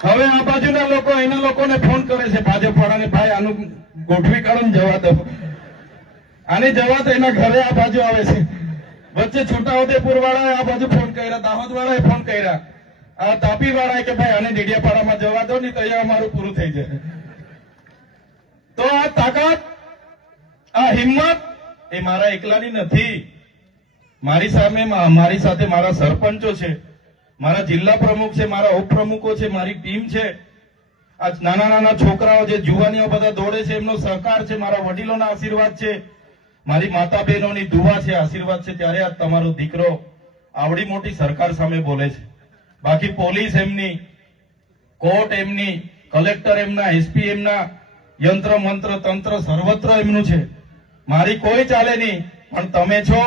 હવે આ બાજુના લોકો એના લોકોને ફોન કરે છે ભાજપ વાળાને, ભાઈ આનું ગોઠવી કાઢો ને જવા દો, આને જવા દો. એના ઘરે આ બાજુ આવે છે. વચ્ચે છોટાઉદેપુર વાળાએ આ બાજુ ફોન કર્યા, દાહોદ વાળાએ ફોન કર્યા, આ તાપી વાળાએ કે ભાઈ આને ડેડિયાપાડામાં જવા દો ને તો અહીંયા અમારું પૂરું થઈ જાય. તો આ તાકાત, આ હિંમત એ મારા એકલાની નથી. મારી સામે મારી સાથે મારા સરપંચો છે, મારા જિલ્લા પ્રમુખ છે, મારા ઉપપ્રમુખો છે, મારી ટીમ છે. આ નાના નાના છોકરાઓ જે જુવાનીઓ બધા દોડે છે એમનો સહકાર છે, મારા વડીલોના આશીર્વાદ છે, મારી માતા બહેનોની દુઆ છે, આશીર્વાદ છે. ત્યારે આ તમારો દીકરો આવડી મોટી સરકાર સામે બોલે છે. બાકી પોલીસ એમની, કોર્ટ એમની, કલેક્ટર એમના, એસપી એમના, યંત્ર મંત્ર તંત્ર સર્વત્ર એમનું છે. મારી કોઈ ચાલે નહીં, પણ તમે છો,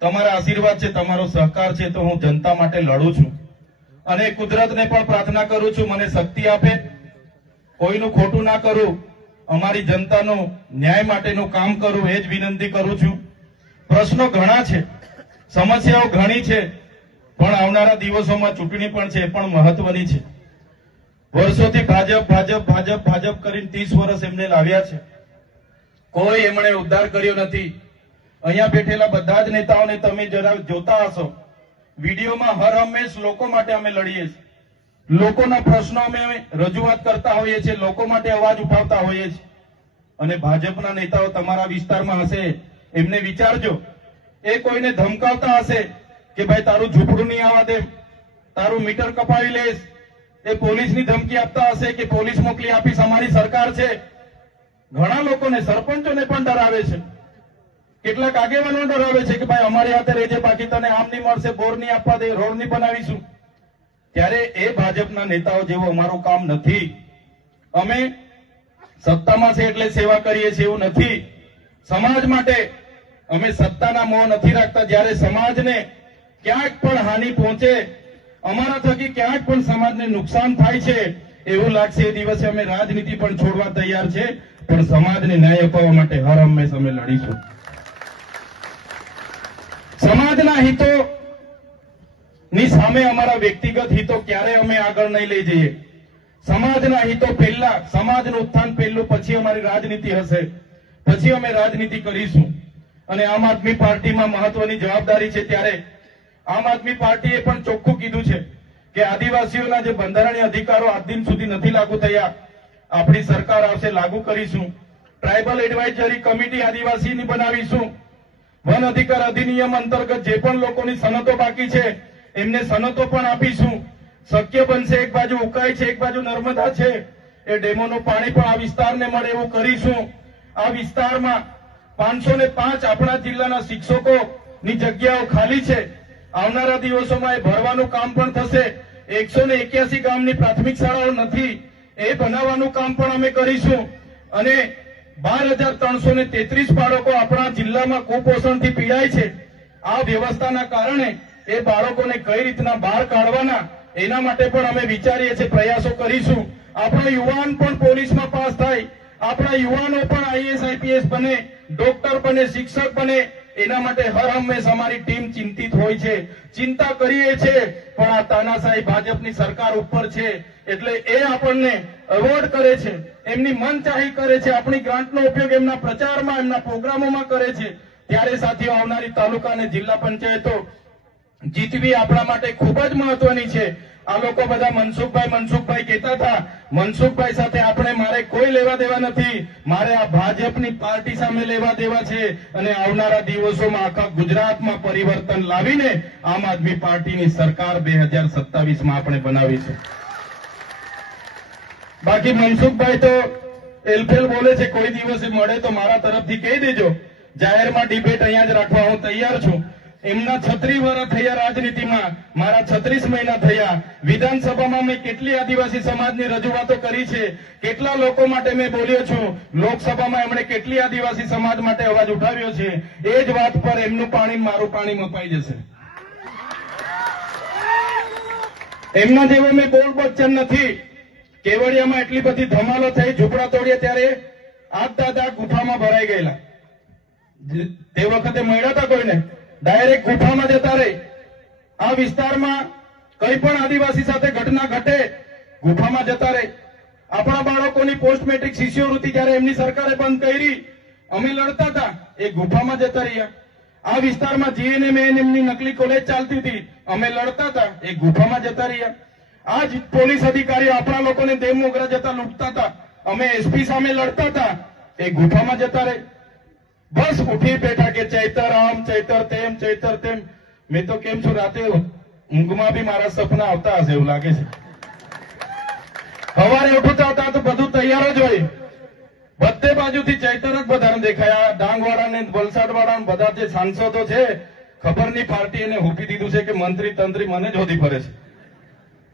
તમારા આશીર્વાદ છે, તમારો સહકાર છે, તો હું જનતા માટે લડું છું. અને કુદરતને પણ પ્રાર્થના કરું છું મને શક્તિ આપે, કોઈનું ખોટું ના કરું, અમારી જનતાનું ન્યાય માટેનું કામ કરું, એ જ વિનંતી કરું છું. પ્રશ્નો ઘણા છે, સમસ્યાઓ ઘણી છે, પણ આવનારા દિવસોમાં ચૂંટણી પણ છે, પણ મહત્વની છે. વર્ષોથી ભાજપ ભાજપ ભાજપ ભાજપ કરીને 30 વર્ષ એમને લાવ્યા છે, કોઈ એમણે ઉદ્ધાર કર્યો નથી. અહીંયા બેઠેલા બધા જ નેતાઓને તમે જરા જોતા હશો, વિડીયોમાં હર હંમેશ લોકો માટે અમે લડીએ છીએ, લોકોના પ્રશ્નો અમે રજૂઆત કરતા હોઈએ છીએ, લોકો માટે અવાજ ઉઠાવતા હોઈએ છીએ. અને ભાજપના નેતાઓ તમારા વિસ્તારમાં હશે, એમને વિચારજો, એ કોઈને ધમકાવતા હશે કે ભાઈ તારું ઝૂંપડું નહીં આવવા દે, તારું મીટર કપાવી લઈશ, એ પોલીસની ધમકી આપતા હશે કે પોલીસ મોકલી આપીશ, અમારી સરકાર છે. ઘણા લોકોને, સરપંચોને પણ ડરાવે છે, કેટલાક આગેવાનો ડરાવે છે કે ભાઈ અમારી હાથે રહેજે, બાકી તને આમ નહીં મળશે, બોર નહીં આપવા દે, રોડ નહીં બનાવીશું. ત્યારે એ ભાજપના નેતાઓ જેવું અમારું કામ નથી. અમે સત્તામાં છે એટલે સેવા કરીએ છીએ એવું નથી. સમાજ માટે અમે સત્તાના મોહ નથી રાખતા. જ્યારે સમાજને ક્યાંક પણ હાનિ પહોંચે, અમારા થકી ક્યાંક પણ સમાજને નુકસાન થાય છે એવું લાગશે, એ દિવસે અમે રાજનીતિ પણ છોડવા તૈયાર છે, પણ સમાજને ન્યાય અપાવવા માટે હર હંમેશ અમે લડીશું. સમાજના હિતો ની સામે અમારા વ્યક્તિગત હિતો ક્યારે અમે આગળ નહીં લઈ જઈએ. સમાજના હિતો પહેલા, સમાજનું ઉત્થાન પહેલું, પછી અમારી રાજનીતિ હશે, પછી અમે રાજનીતિ કરીશું. અને આમ આદમી પાર્ટીમાં મહત્વની જવાબદારી છે, ત્યારે આમ આદમી પાર્ટીએ પણ ચોખ્ખું કીધું છે કે આદિવાસીઓના જે બંધારણીય અધિકારો આજ દિન સુધી નથી લાગુ થયા, આપણી સરકાર આવશે લાગુ કરીશું. ટ્રાઇબલ એડવાઇઝરી કમિટી આદિવાસીની બનાવીશું. વન અધિકાર અધિનિયમ અંતર્ગત જે પણ લોકોની સનતો બાકી છે એમને સનતો પણ આપીશું. શક્ય બનશે, એક બાજુ ઉકાઈ છે, એક બાજુ નર્મદા છે, એ ડેમોનું પાણી પણ આ વિસ્તારને મળે એવું કરીશું. આ વિસ્તારમાં 505 આપણા જિલ્લાના શિક્ષકોની જગ્યાઓ ખાલી છે, આવનારા દિવસોમાં એ ભરવાનું કામ પણ થશે. 181 ગામની પ્રાથમિક શાળાઓ નથી, એ બનાવવાનું કામ પણ અમે કરીશું. અને 12,333 બાળકો આપણા જિલ્લામાં કુપોષણથી પીડાય છે. આ વ્યવસ્થાના કારણે એ બાળકોને કઈ રીતના બહાર કાઢવાના, એના માટે પણ અમે વિચારીએ છીએ, પ્રયાસો કરીશું. આપણા યુવાન પણ પોલીસમાં પાસ થાય, આપણા યુવાનો પણ આઈએએસ આઈપીએસ બને, ડોક્ટર બને, શિક્ષક બને, એના માટે હર હંમેશ અમારી ટીમ ચિંતિત હોય છે, ચિંતા કરીએ છીએ. પણ આ તાનાશાહી ભાજપની સરકાર ઉપર છે એટલે એ આપણને અવોઇડ કરે છે, એમની મનચાહી કરે છે, આપણી ગ્રાન્ટનો ઉપયોગ એમના પ્રચારમાં, એમના પ્રોગ્રામોમાં કરે છે. ત્યારે સાથીઓ, આવનારી તાલુકા અને જિલ્લા પંચાયતો જીતવી આપણા માટે ખૂબ જ મહત્વની છે. આ લોકો બધા મનસુખભાઈ કહેતા હતા, મનસુખભાઈ સાથે આપણે, મારે કોઈ લેવા દેવા નથી, મારે આ ભાજપની પાર્ટી સામે લેવા દેવા છે. અને આવનારા દિવસોમાં આખા ગુજરાતમાં પરિવર્તન લાવીને આમ આદમી પાર્ટીની સરકાર 2027માં આપણે બનાવીશું. બાકી મનસુખભાઈ તો એલફેલ બોલે છે, કોઈ દિવસે મળે તો મારા તરફથી કહી દેજો, જાહેરમાં ડિબેટ અહીંયા જ રાખવા હું તૈયાર છું. એમના 36 વર્ષ થયા રાજનીતિમાં, મારા 36 મહિના થયા. વિધાનસભામાં મેં કેટલી આદિવાસી સમાજની રજૂઆતો કરી છે, કેટલા લોકો માટે મેં બોલ્યો છું. લોકસભામાં એમણે કેટલી આદિવાસી સમાજ માટે અવાજ ઉઠાવ્યો છે. એ જ વાત પર એમનું પાણી મારું પાણી મપાઈ જશે. એમના જેવો મેં બોલ બચ્ચન નથી. કેવડિયામાં એટલી બધી ધમાલો થઈ, ઝૂંપડા તોડ્યા ત્યારે આ દાદા ગુફામાં ભરાઈ ગયેલા. તે વખતે મળ્યા હતા કોઈને, ડાયરેક્ટ ગુફામાં જતા રહે. આ વિસ્તારમાં કઈ પણ આદિવાસી સાથે ઘટના ઘટે ગુફામાં જતા રહે. આપણા બાળકોની પોસ્ટ મેટ્રિક શિષ્યવૃત્તિ જયારે એમની સરકારે બંધ કરી, અમે લડતા હતા, એ ગુફામાં જતા રહ્યા. આ વિસ્તારમાં જીએનએમ એએનએમની નકલી કોલેજ ચાલતી હતી, અમે લડતા હતા, એ ગુફામાં જતા રહ્યા. આ જ પોલીસ અધિકારીઓ આપણા લોકોને દેવ મોગરા જતા લૂંટતા હતા, અમે એસપી સામે લડતા હતા, એ ગુફામાં જતા રહે. બસ ઉઠી બેઠા કે ચૈતર આમ, ચૈતર તેમ, ચૈતર તેમ. મેં તો કેમ છું, રાતે ઊંઘમાં બી મારા સપના આવતા હશે એવું લાગે છે. સવારે ઉઠતા હતા તો બધું તૈયાર જ હોય, બધે બાજુથી ચૈતર જ બધાને દેખાયા. ડાંગવાળા ને વલસાડવાળા ને બધા જે સાંસદો છે, ખબર નહીં પાર્ટી એને હૂપી દીધું છે કે મંત્રી તંત્રી મને જ હોદી પડે છે.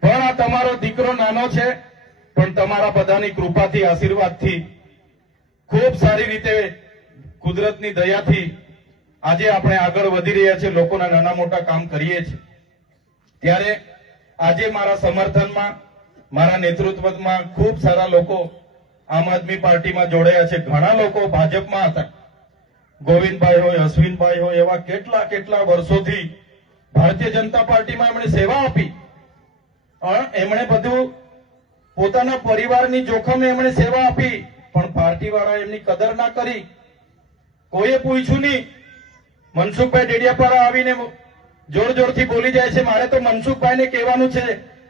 પણ આ તમારો દીકરો નાનો છે, પણ તમારા બધાની કૃપાથી, આશીર્વાદથી, ખૂબ સારી રીતે કુદરતની દયાથી આજે આપણે આગળ વધી રહ્યા છીએ, લોકોના નાના મોટા કામ કરીએ છીએ. ત્યારે આજે મારા સમર્થનમાં, મારા નેતૃત્વમાં ખૂબ સારા લોકો આમ આદમી પાર્ટીમાં જોડાયા છે. ઘણા લોકો ભાજપમાં હતા, ગોવિંદભાઈ હોય, અશ્વિનભાઈ હોય, એવા કેટલા કેટલા વર્ષોથી ભારતીય જનતા પાર્ટીમાં એમણે સેવા આપી. એમણે બધું પોતાના પરિવારની જોખમે એમણે સેવા આપી, પણ પાર્ટી વાળા એમની કદર ના કરી. કોઈએ પૂછ્યું નહીં. મનસુખભાઈ ડેડિયાપાડા આવીને જોર જોરથી બોલી જાય છે. મારે તો મનસુખભાઈને કહેવાનું છે,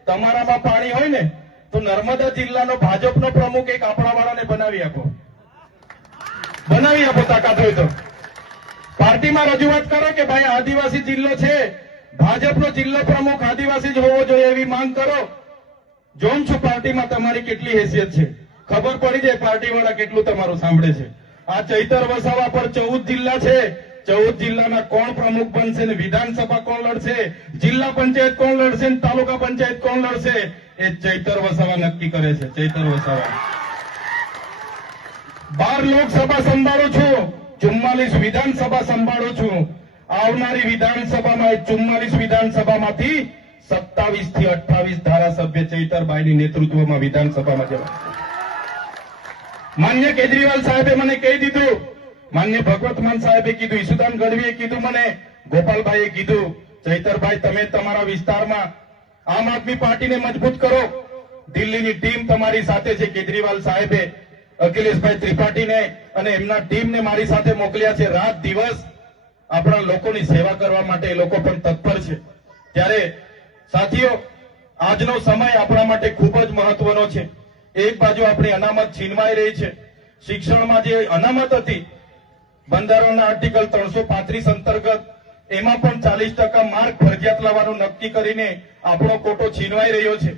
તમારામાં પાણી હોય ને તો નર્મદા જિલ્લાનો ભાજપનો પ્રમુખ એક આપણા વાળાને બનાવી આપો, બનાવી આપો, તાકાત હોય તો. પાર્ટીમાં રજૂઆત કરો કે ભાઈ આદિવાસી જિલ્લો છે, ભાજપનો જિલ્લો પ્રમુખ આદિવાસી જ હોવો જોઈએ એવી માંગ કરો. જોઉં છું પાર્ટીમાં તમારી કેટલી હેસિયત છે, ખબર પડી જાય પાર્ટી વાળા કેટલું તમારું સાંભળે છે. આ ચૈતર વસાવા પર 14 જિલ્લા છે, 14 જિલ્લાના કોણ પ્રમુખ બનશે ને વિધાનસભા કોણ લડશે, જિલ્લા પંચાયત કોણ લડશે ને તાલુકા પંચાયત કોણ લડશે, એ ચૈતર વસાવા નક્કી કરે છે. ચૈતર વસાવા 12 લોકસભા સંભાળું છું, 44 વિધાનસભા સંભાળું છું. આવનારી વિધાનસભામાં 44 વિધાનસભામાંથી 27 થી 28 ધારાસભ્ય ચૈતરભાઈની નેતૃત્વમાં વિધાનસભામાં જવા. માન્ય કેજરીવાલ સાહેબે મને કહી દીધું, માન્ય ભગવત માન સાહેબે કીધું, ઈસુદાન ગઢવીએ કીધું, મને ગોપાલભાઈએ કીધું, ચૈતરભાઈ તમે તમારા વિસ્તારમાં આમ આદમી પાર્ટીને મજબૂત કરો. દિલ્હીની ટીમ તમારી સાથે છે. કેજરીવાલ સાહેબે અખિલેશભાઈ ત્રિપાઠીને અને એમના ટીમને મારી સાથે મોકલ્યા છે. રાત દિવસ આપણા લોકોની સેવા કરવા માટે એ લોકો પણ તત્પર છે. ત્યારે સાથીઓ, આજનો સમય આપણા માટે ખૂબ જ મહત્વનો છે. એક બાજુ આપણી અનામત છીનવાઈ રહી છે. શિક્ષણમાં જે અનામત હતી બંધારણના આર્ટિકલ 335 અંતર્ગત, એમાં પણ 40% માર્ક ફરજિયાત લાવવાનું નક્કી કરીને આપણો કોટો છીનવાઈ રહ્યો છે.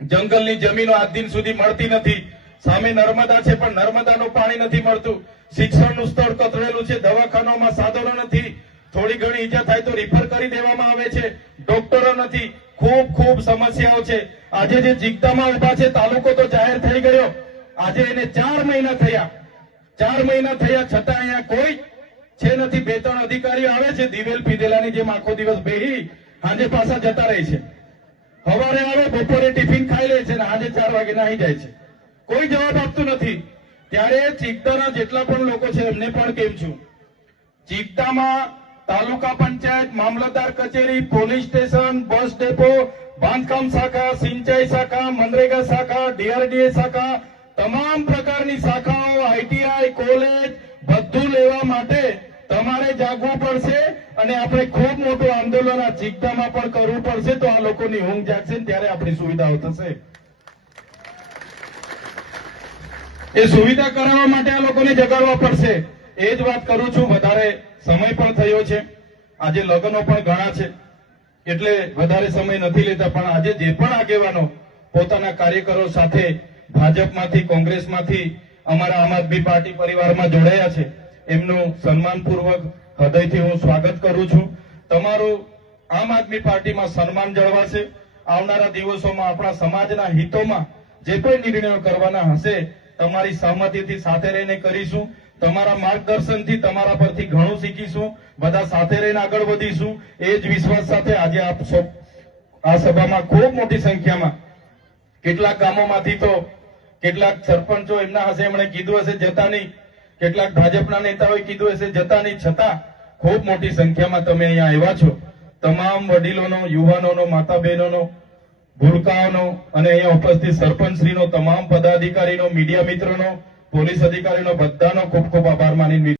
જંગલની જમીનો આજ દિન સુધી મળતી નથી. સામે નર્મદા છે, પણ નર્મદાનું પાણી નથી મળતું. શિક્ષણનું સ્તર કથળેલું છે, દવાખાનામાં સાધનો નથી, થોડી ઘણી ઈજા થાય તો રિફર કરી દેવામાં આવે છે, ડોક્ટરો નથી. ખૂબ સમસ્યાઓ છે. આજે જે જીગદામાં ઉભા છે, તાલુકો તો જાહેર થઈ ગયો, આજે એને 4 મહિના થયા, 4 મહિના થયા છતાં અહીંયા કોઈ છે નથી. 2-3 અધિકારીઓ આવે છે, દિવેલ પીધેલાની જેમ આખો દિવસ બેહી સાંજે પાછા જતા રહે છે. સવારે આવે, બપોરે ટિફિન ખાઈ લે છે ને સાંજે 4 વાગે નાહી જાય છે. કોઈ જવાબ આપતું નથી. ત્યારે ચીગદાના જેટલા પણ લોકો છે એમને પણ કેમ છું, ચીગદામાં તાલુકા પંચાયત, મામલતદાર કચેરી, પોલીસ સ્ટેશન, બસ ડેપો, બાંધકામ શાખા, સિંચાઈ શાખા, મનરેગા શાખા, ડીઆરડીએ શાખા, તમામ પ્રકારની શાખાઓ, આઈટીઆઈ, કોલેજ, બધું લેવા માટે તમારે જાગવું પડશે. અને આપણે ખૂબ મોટું આંદોલન આ ચીગદામાં પણ કરવું પડશે. તો આ લોકોની ઊંઘ જાગશે ને ત્યારે આપણી સુવિધાઓ થશે. એ સુવિધા કરાવવા માટે આ લોકોને જગાડવા પડશે. એ જ વાત કરું છું. વધારે સમય પણ થયો છે, આજે લગ્નો પણ ઘણા છે, એટલે વધારે સમય નથી લેતા. પણ આજે જે પણ આગેવાનો પોતાના કાર્યકરો સાથે ભાજપમાંથી, કોંગ્રેસમાંથી અમારા આમ આદમી પાર્ટી પરિવારમાં જોડાયા છે, એમનું સન્માનપૂર્વક હૃદયથી હું સ્વાગત કરું છું. તમારું આમ આદમી પાર્ટીમાં સન્માન જળવાશે. આવનારા દિવસોમાં આપણા સમાજના હિતોમાં જે પણ નિર્ણયો કરવાના હશે, તમારી સહમતિથી સાથે રહીને કરીશું. તમારા માર્ગદર્શનથી, તમારા પરથી ઘણું શીખીશું. બધા સાથે રહીને આગળ વધીશું. એ જ વિશ્વાસ સાથે આજે આપ આ સભામાં ખૂબ મોટી સંખ્યામાં, કેટલાક ગામોમાંથી તો કેટલાક સરપંચો એમના હશે, એમણે કીધું હશે જતા નહીં, કેટલાક ભાજપના નેતાઓએ કીધું હશે જતા નહીં, છતાં ખૂબ મોટી સંખ્યામાં તમે અહીંયા આવ્યા છો. તમામ વડીલોનો, યુવાનોનો, માતા બહેનોનો ભૂલકાઓનો અને અહીંયા ઉપસ્થિત સરપંચશ્રીનો, તમામ પદાધિકારીનો, મીડિયા મિત્રોનો, પોલીસ અધિકારીનો બધાનો ખૂબ ખૂબ આભાર માની